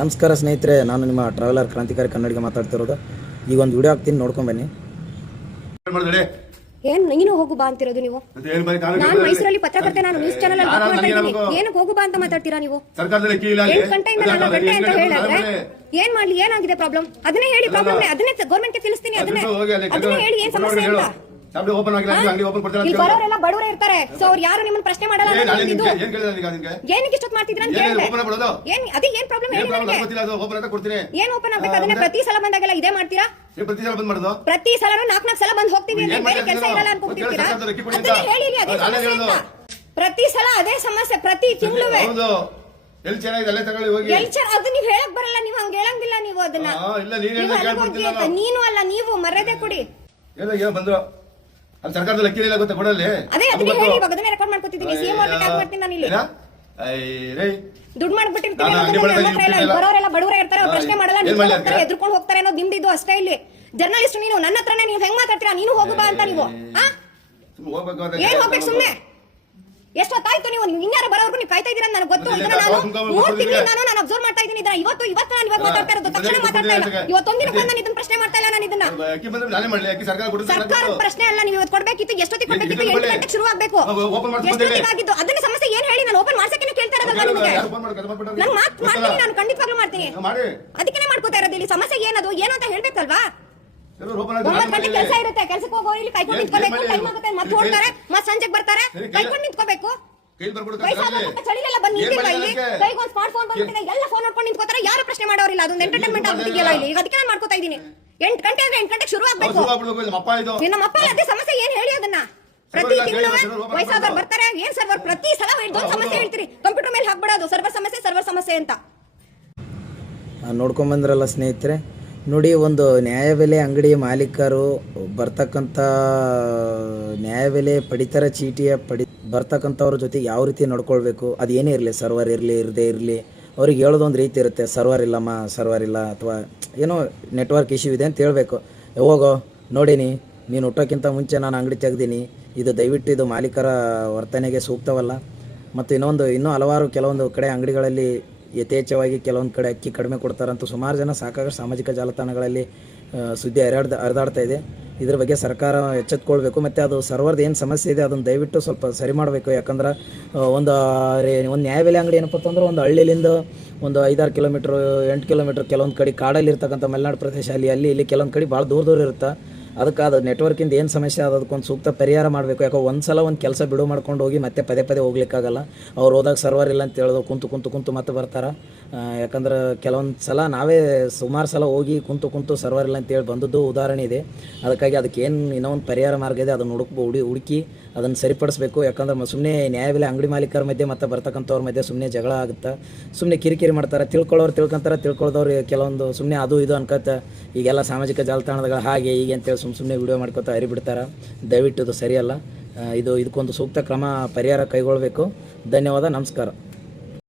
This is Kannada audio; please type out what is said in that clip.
ನಮಸ್ಕಾರ ಸ್ನೇಹಿತರೆ, ನಾನು ನಿಮ್ಮ ಟ್ರಾವೆಲರ್ ಕ್ರಾಂತಿಕಾರಿ ಕನ್ನಡಿಗ ಮಾತಾಡ್ತಿರೋದು. ಈಗ ಒಂದು ವಿಡಿಯೋ ಹಾಕ್ತೀನಿ, ನೋಡ್ಕೊಂಡ್ ಬನ್ನಿ. ಏನ್ ನೀನು ಹೋಗು ಬಾ ಅಂತಿರೋದು ನೀವು? ನಾನು ಮೈಸೂರಲ್ಲಿ ಪತ್ರಕರ್ತೆ, ನಾನು ನ್ಯೂಸ್ ಚಾನೆಲ್ ಅಲ್ಲಿ ವರ್ಕ್ ಮಾಡ್ತಾ ಇದ್ದೀನಿ. ಏನಕ್ಕೆ ಹೋಗು ಬಾ ಅಂತ ಮಾತಾಡ್ತೀರಾ ನೀವು? 8 ಗಂಟೆಯಿಂದ 4 ಗಂಟೆ ಅಂತ ಹೇಳಿದ್ರೆ ಏನ್ ಮಾಡ್ಲಿ? ಏನಾಗಿದೆ ಪ್ರಾಬ್ಲಮ್? ಅದನ್ನೇ ಹೇಳಿ. ಪ್ರಾಬ್ಲಮ್ ಅದನ್ನೇ ಗೌರ್ಮೆಂಟ್ ಗೆ ತಿಳಿಸ್ತೀನಿ. ಅದನ್ನೇ ಹೇಳಿ ಏನ್ ಸಮಸ್ಯೆ ಅಂತ. ಇಲ್ಲಿ ಬರೋರೆಲ್ಲ ಬಡವರೇ ಇರ್ತಾರೆ. ಸೊ ಅವ್ರು ಯಾರು ನಿಮ್ಮನ್ನ ಪ್ರಶ್ನೆ ಮಾಡಲ್ಲ. ಏನಕ್ಕೆ ಇಷ್ಟೊತ್ತು ಮಾಡ್ತಿದ್ರ ಅಂತ ಕೇಳಿದೆ. ಅದೇ ಏನ್ ಪ್ರಾಬ್ಲಮ್ ಹೇಳಿ ನನಗೆ. ಏನ್ ಓಪನ್ ಆಗ್ಬೇಕು? ಅದನ್ನೇ ಪ್ರತಿ ಸಲ ಬಂದಾಗೆಲ್ಲ ಇದೇ ಮಾಡ್ತೀರಾ? ಪ್ರತಿ ಸಲ 4 ಸಲ ಬಂದು ಹೋಗ್ತೀವಿ, ಬೇರೆ ಕೆಲಸ ಇರಲ್ಲ ಅನ್ಕೊಂಡ್ಬಿಟ್ಟಿರ್ತೀರಾ? ಅದನ್ನೇ ಹೇಳಿ. ಅದೇ ಸಮಸ್ಯೆ ಅಂತ ಪ್ರತಿ ಸಲ ಅದೇ ಸಮಸ್ಯೆ, ಪ್ರತಿ ತಿಂಗಳು ಅದು ನೀವ್ ಹೇಳಕ್ ಬರಲ್ಲ. ನೀವು ಹಂಗ ಹೇಳಂಗಿಲ್ಲ. ನೀವು ಅದನ್ನ ನೀನು ಅಲ್ಲ, ನೀವು ಮರ್ಯಾದೆ ಕೊಡಿ. ಸರ್ಕಾರದ ಲೆಕ್ಕ ಇಲ್ಲ ಗೊತ್ತಾ ಕೊಡಲ್ಲಿ? ಅದೇ ಅದಕ್ಕೆ ಹೇಳಿ. ಇವಾಗ ಅದನ್ನೇ ರೆಕಾರ್ಡ್ ಮಾಡ್ಕೊತಿದ್ದೀನಿ. ಸಿಎಂ ಅವ್ರಿಗೆ ಟ್ಯಾಗ್ ಮಾಡ್ತೀನಿ ನಾನು ಇಲ್ಲಿ. ದುಡ್ಡು ಮಾಡ್ಬಿಟ್ಟಿರ್ತೀನಿ. ಬರೋರೆಲ್ಲ ಬಡವರೇ ಇರ್ತಾರೆ, ಅವ್ರು ಪ್ರಶ್ನೆ ಮಾಡಲ್ಲ, ಎದ್ರುಕೊಂಡು ಹೋಗ್ತಾರೆ ಅನ್ನೋದು ನಿಮ್ದು ಅಷ್ಟೇ. ಇಲ್ಲಿ ಜರ್ನಲಿಸ್ಟ್ ನೀನು ನನ್ನ ಹತ್ರನೇ ನೀವು ಹೆಂಗ್ ಮಾತಾಡ್ತೀರಾ? ನೀನು ಹೋಗು ಬಾ ಅಂತ. ನೀವು ಏನ್ ಹೋಗ್ಬೇಕು ಸುಮ್ನೆ? ಎಷ್ಟೊತ್ತಾಯ್ತು ನೀವು ಇನ್ಯಾರು ಬರೋರ್ಗು ನೀವು ಕಾಯ್ತಾ ಇದೀರ ನನಗೆ ಗೊತ್ತು. ಇದನ್ನ ನಾನು 3 ತಿಂಗಳು ನಾನು ಅಬ್ಸರ್ವ್ ಮಾಡ್ತಾ ಇದ್ದೀನಿ. ಇದನ್ನ ಇವತ್ತು ನಾನು ಇವಾಗ ಮಾತಾಡ್ತಾ ಇರೋದು, ತಕ್ಷಣ ಮಾತಾಡ್ತಾ ಇಲ್ಲ. ಇವತ್ತೊಂದಿನ ನಾನು ಇದನ್ನ ಪ್ರಶ್ನೆ ಮಾಡ್ತಾ ಇಲ್ಲ. ನಾನು ಇದನ್ನ ಸರ್ಕಾರದ ಪ್ರಶ್ನೆ ಅಲ್ಲ. ನೀವು ಇವತ್ತು ಕೊಡ್ಬೇಕಿತ್ತು. ಎಷ್ಟೊತ್ತಿಗೆ ಕೊಡ್ಬೇಕಿತ್ತು? 8 ಗಂಟೆಗೆ ಶುರು ಆಗ್ಬೇಕು. ಎಷ್ಟೊತ್ತಿಗೆ ಆಗಿದ್ದು ಅದನ್ನ ಸಮಸ್ಯೆ ಏನ್ ಹೇಳಿ? ನಾನು ಓಪನ್ ಮಾಡ್ಸಕ್ಕೆ ಕೇಳ್ತಾ ಇರೋದಲ್ಲ ನಿಮಗೆ. ನಾನು ಮಾಡ್ತೀನಿ, ನಾನು ಖಂಡಿತವಾಗ್ಲೂ ಮಾಡ್ತೀನಿ. ಅದಕ್ಕೆ ಮಾಡ್ಕೋತಾ ಇರೋದು. ಇಲ್ಲಿ ಸಮಸ್ಯೆ ಏನದು ಏನು ಅಂತ ಹೇಳ್ಬೇಕಲ್ವಾ? 9 ಗಂಟೆ ಕೆಲಸ ಇರುತ್ತೆ. ಕೆಲಸಕ್ಕೆ ಹೋಗೋರು ಇಲ್ಲಿ ಕೈಕೊಂಡು ನಿಂತ್ಕೋಬೇಕು. ಟೈಮ್ ಆಗುತ್ತೆ, ಮತ್ತೆ ಹೋಗ್ತಾರೆ, ಮತ್ತೆ ಸಂಜೆಗೆ ಬರ್ತಾರೆ, ಕೈಕೊಂಡು ನಿಂತ್ಕೋಬೇಕು. ಚಳಿಲೆಲ್ಲ ಬಂದು ನಿಂತಿಲ್ಲ ಇಲ್ಲಿ. ಕೈಗೊಂದು ಸ್ಮಾರ್ಟ್ ಫೋನ್ ಬಂದ್ಬಿಟ್ಟಿದೆ, ಎಲ್ಲ ಫೋನ್ ನೋಡ್ಕೊಂಡು ನಿಂತ್ಕೋತಾರೆ. ಯಾರು ಪ್ರಶ್ನೆ ಮಾಡೋರಿಲ್ಲ. ಅದೊಂದು ಎಂಟರ್ಟೈನ್ಮೆಂಟ್ ಆಗ್ಬಿಟ್ಟಿದೆಯಲ್ಲ ಇಲ್ಲಿ. ಅದಕ್ಕೆ ನಾನು ಮಾಡ್ಕೋತಾ ಇದ್ದೀನಿ. 8 ಗಂಟೆ ಅಂದ್ರೆ 8 ಗಂಟೆಗೆ ಶುರು ಆಗ್ಬೇಕು. ನಮ್ಮ ಅಪ್ಪ ಅದೇ ಸಮಸ್ಯೆ ಏನ್ ಹೇಳಿ? ಅದನ್ನ ಪ್ರತಿ ತಿಂಗಳು ವಯಸ್ಸಾದವ್ರು ಬರ್ತಾರೆ. ಏನ್ ಸರ್ವರ್ ಪ್ರತಿ ಸಲ ಇದೊಂದು ಸಮಸ್ಯೆ ಹೇಳ್ತೀರಿ. ಕಂಪ್ಯೂಟರ್ ಮೇಲೆ ಹಾಕ್ಬಿಡೋದು ಸರ್ವರ್ ಸಮಸ್ಯೆ ಅಂತ. ನೋಡ್ಕೊಂಬಂದ್ರಲ್ಲ ಸ್ನೇಹಿತರೆ, ನೋಡಿ, ಒಂದು ನ್ಯಾಯಬೆಲೆ ಅಂಗಡಿ ಮಾಲೀಕರು ಬರ್ತಕ್ಕಂಥ ನ್ಯಾಯಬೆಲೆ ಪಡಿತರ ಚೀಟಿಯ ಬರ್ತಕ್ಕಂಥವ್ರ ಜೊತೆ ಯಾವ ರೀತಿ ನಡ್ಕೊಳ್ಬೇಕು, ಅದೇನೇ ಇರಲಿ, ಸರ್ವರ್ ಇರಲಿ ಇರದೇ ಇರಲಿ, ಅವ್ರಿಗೆ ಹೇಳೋದೊಂದು ರೀತಿ ಇರುತ್ತೆ. ಸರ್ವರ್ ಇಲ್ಲ ಅಥವಾ ಏನೋ ನೆಟ್ವರ್ಕ್ ಇಶ್ಯೂ ಇದೆ ಅಂತ ಹೇಳಬೇಕು. ಹೋಗೋ ನೋಡೀನಿ, ನೀನು ಹುಟ್ಟೋಕ್ಕಿಂತ ಮುಂಚೆ ನಾನು ಅಂಗಡಿ ತೆಗ್ದೀನಿ, ಇದು ದಯವಿಟ್ಟು ಇದು ಮಾಲೀಕರ ವರ್ತನೆಗೆ ಸೂಕ್ತವಲ್ಲ. ಮತ್ತು ಇನ್ನೂ ಹಲವಾರು ಕೆಲವೊಂದು ಕಡೆ ಅಂಗಡಿಗಳಲ್ಲಿ ಯಥೇಚ್ಛವಾಗಿ ಕೆಲವೊಂದು ಕಡೆ ಅಕ್ಕಿ ಕಡಿಮೆ ಕೊಡ್ತಾರಂತೂ ಸುಮಾರು ಜನ ಸಾಕಾಗಿ ಸಾಮಾಜಿಕ ಜಾಲತಾಣಗಳಲ್ಲಿ ಸುದ್ದಿ ಹರಿದಾಡ್ತಾ ಇದೆ. ಇದ್ರ ಬಗ್ಗೆ ಸರ್ಕಾರ ಎಚ್ಚೆತ್ಕೊಳ್ಬೇಕು. ಮತ್ತು ಅದು ಸರ್ವರ್ದು ಏನು ಸಮಸ್ಯೆ ಇದೆ ಅದನ್ನು ದಯವಿಟ್ಟು ಸ್ವಲ್ಪ ಸರಿ ಮಾಡಬೇಕು. ಯಾಕಂದ್ರೆ ಒಂದು ನ್ಯಾಯಬೆಲೆ ಅಂಗಡಿ ಏನಪ್ಪ ಅಂತಂದ್ರೆ ಒಂದು ಹಳ್ಳಿಲಿಂದ ಒಂದು 5-6 ಕಿಲೋಮೀಟ್ರ್ 8 ಕಿಲೋಮೀಟ್ರ್ ಕೆಲವೊಂದು ಕಡೆ ಕಾಡಲ್ಲಿ ಇರ್ತಕ್ಕಂಥ ಮಲೆನಾಡು ಪ್ರದೇಶ ಅಲ್ಲಿ ಇಲ್ಲಿ ಕೆಲವೊಂದು ಕಡೆ ಭಾಳ ದೂರ ಇರುತ್ತೆ. ಅದಕ್ಕೆ ಅದು ನೆಟ್ವರ್ಕಿಂದ ಏನು ಸಮಸ್ಯೆ ಅದಕ್ಕೊಂದು ಸೂಕ್ತ ಪರಿಹಾರ ಮಾಡಬೇಕು. ಯಾಕೋ ಒಂದು ಸಲ ಒಂದು ಕೆಲಸ ಬಿಡು ಮಾಡ್ಕೊಂಡು ಹೋಗಿ ಮತ್ತೆ ಪದೇ ಹೋಗ್ಲಿಕ್ಕಾಗಲ್ಲ. ಅವ್ರು ಹೋದಾಗ ಸರ್ವರ್ ಇಲ್ಲ ಅಂತ ಹೇಳೋದು ಕುಂತು ಮತ್ತೆ ಬರ್ತಾರೆ. ಯಾಕಂದ್ರೆ ಕೆಲವೊಂದು ಸಲ ನಾವೇ ಸುಮಾರು ಸಲ ಹೋಗಿ ಕುಂತು ಸರ್ವರ್ ಇಲ್ಲ ಅಂತೇಳಿ ಬಂದದ್ದು ಉದಾಹರಣೆ ಇದೆ. ಅದಕ್ಕಾಗಿ ಅದಕ್ಕೇನು ಇನ್ನೊಂದು ಪರಿಹಾರ ಮಾರ್ಗ ಇದೆ, ಅದನ್ನು ಹುಡುಕಿ ಅದನ್ನು ಸರಿಪಡಿಸಬೇಕು. ಯಾಕಂದ್ರೆ ಸುಮ್ಮನೆ ನ್ಯಾಯಬೆಲೆ ಅಂಗಡಿ ಮಾಲೀಕರ ಮಧ್ಯೆ ಮತ್ತು ಬರ್ತಕ್ಕಂಥವ್ರ ಮಧ್ಯೆ ಸುಮ್ಮನೆ ಜಗಳ ಆಗುತ್ತೆ, ಸುಮ್ಮನೆ ಕಿರಿಕಿರಿ ಮಾಡ್ತಾರೆ. ತಿಳ್ಕೊಳ್ತಾರೆ, ತಿಳ್ಕೊಳ್ಳೋದವ್ರು ಕೆಲವೊಂದು ಸುಮ್ಮನೆ ಅದು ಇದು ಅನ್ಕೋತ ಈಗೆಲ್ಲ ಸಾಮಾಜಿಕ ಜಾಲತಾಣಗಳ ಹಾಗೆ ಹೀಗೆ ಅಂತೇಳಿ ಸುಮ್ಮನೆ ವಿಡಿಯೋ ಮಾಡ್ಕೊತಾ ಹರಿಬಿಡ್ತಾರೆ. ದಯವಿಟ್ಟು ಇದು ಸರಿಯಲ್ಲ. ಇದಕ್ಕೊಂದು ಸೂಕ್ತ ಕ್ರಮ ಪರಿಹಾರ ಕೈಗೊಳ್ಳಬೇಕು. ಧನ್ಯವಾದ, ನಮಸ್ಕಾರ.